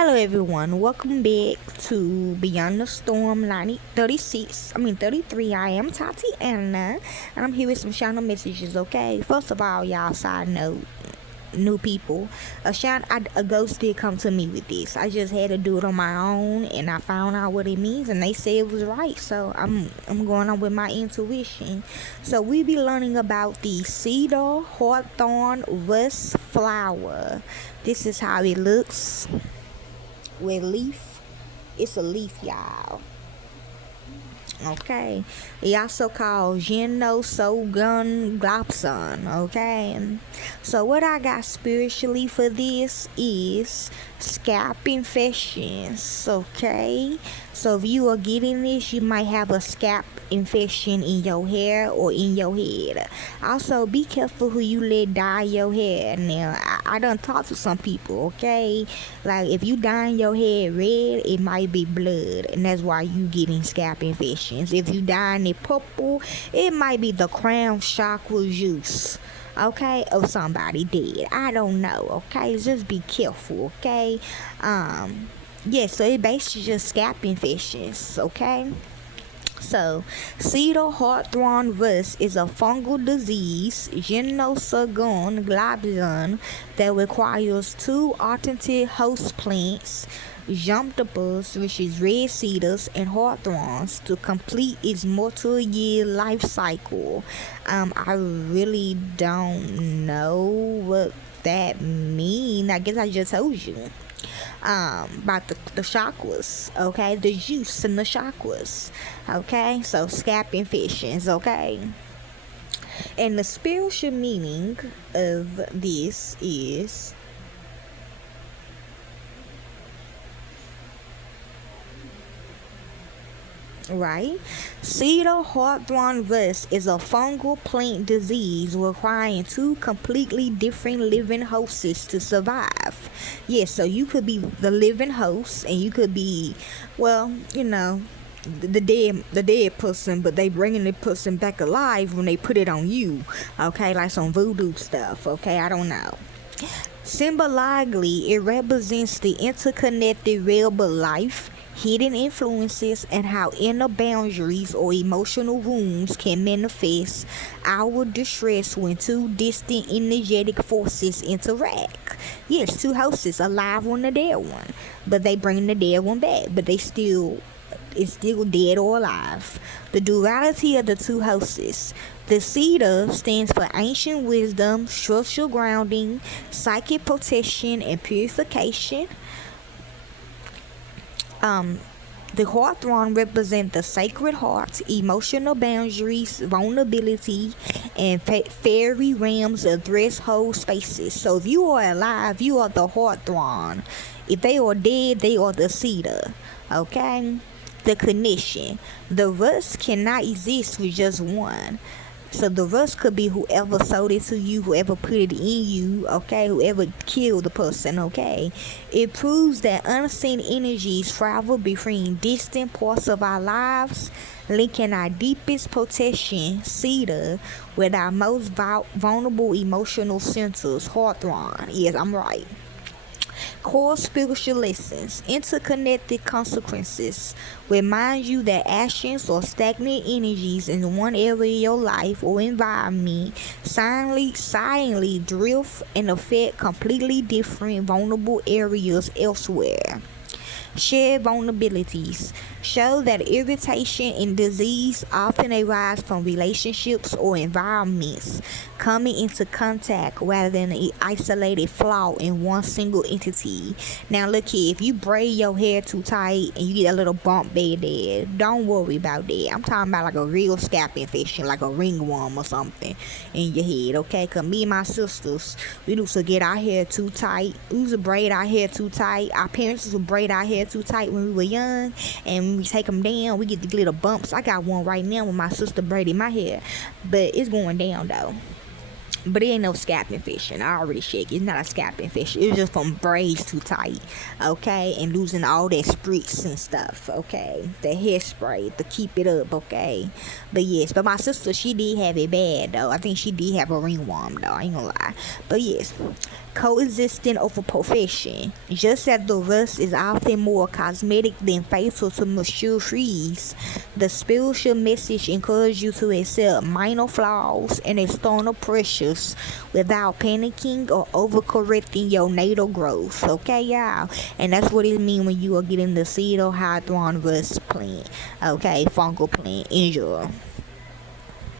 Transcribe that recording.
Hello everyone, welcome back to Beyond the Storm 33. I am Tati Anna, and I'm here with some channel messages, okay? First of all, y'all, side note, new people, a ghost did come to me with this. I just had to do it on my own, and I found out what it means, and they said it was right, so I'm going on with my intuition. So we be learning about the Cedar-Hawthorn rust flower. This is how it looks. With leaf, it's a leaf, y'all. Okay, it also called Gymnosporangium, globosum. Okay, so what I got spiritually for this is scalp infections. Okay, so if you are getting this, you might have a scalp infection in your hair or in your head. Also, be careful who you let dye your hair. Now, I done talked to some people. Okay, like if you dyeing your hair red, it might be blood, and that's why you getting scalp infections. If you dyeing it purple, it might be the crown chakra juice, okay, of somebody dead. I don't know, okay? Just be careful, okay? So it basically just scalp infections, okay? So, Cedar-Hawthorn rust is a fungal disease, Gymnosporangium globosum, that requires two authentic host plants, junipers, which is red cedars, and hawthorns, to complete its multi-year life cycle. I really don't know what that means. I guess I just told you about the chakras, okay, the juice in the chakras, okay, so scalp infections, okay. And the spiritual meaning of this is right? Cedar-Hawthorn rust is a fungal plant disease requiring two completely different living hosts to survive. Yes, so you could be the living host, and you could be, well, the dead person, but they bringing the person back alive when they put it on you. Okay, like some voodoo stuff. Okay, I don't know. Symbolically, it represents the interconnected web of life, hidden influences, and how inner boundaries or emotional wounds can manifest our distress when two distant energetic forces interact. Yes, two hosts, alive on the dead one, but they bring the dead one back, but it's still dead or alive. The duality of the two hosts. The cedar stands for ancient wisdom, structural grounding, psychic protection, and purification. The hawthorn represent the sacred heart, emotional boundaries, vulnerability, and fairy realms of threshold spaces. So if you are alive, you are the hawthorn. If they are dead, they are the cedar. Okay? The connection. The rust cannot exist with just one. So the rust could be whoever sold it to you, whoever put it in you, okay, whoever killed the person, okay. It proves that unseen energies travel between distant parts of our lives, linking our deepest protection, cedar, with our most vulnerable emotional centers, hawthorn. Yes, I'm right. Core spiritual lessons, interconnected consequences, remind you that actions or stagnant energies in one area of your life or environment silently drift and affect completely different vulnerable areas elsewhere. Shared vulnerabilities show that irritation and disease often arise from relationships or environments coming into contact rather than an isolated flaw in one single entity. Now look here, if you braid your hair too tight and you get a little bump there, don't worry about that. I'm talking about like a real scalp infection, like a ringworm or something in your head, okay? Because me and my sisters, we used to get our hair too tight. We used to braid our hair too tight. Our parents used to braid our hair too tight when we were young, and when we take them down, we get the little bumps. I got one right now when my sister braided my hair, but it's going down though. But it ain't no scalp infection. I already checked. It's not a scalp infection. It's just from braids too tight, okay? And losing all that spritz and stuff, okay? The hairspray to keep it up, okay? But yes, but my sister, she did have it bad, though. I think she did have a ringworm, though. I ain't gonna lie. But yes, coexisting over profession. Just as the rust is often more cosmetic than fatal to mature trees, the spiritual message encourages you to accept minor flaws and external pressures without panicking or overcorrecting your natal growth. Okay, y'all? And that's what it means when you are getting the Cedar-Hawthorn rust plant. Okay, fungal plant. Enjoy.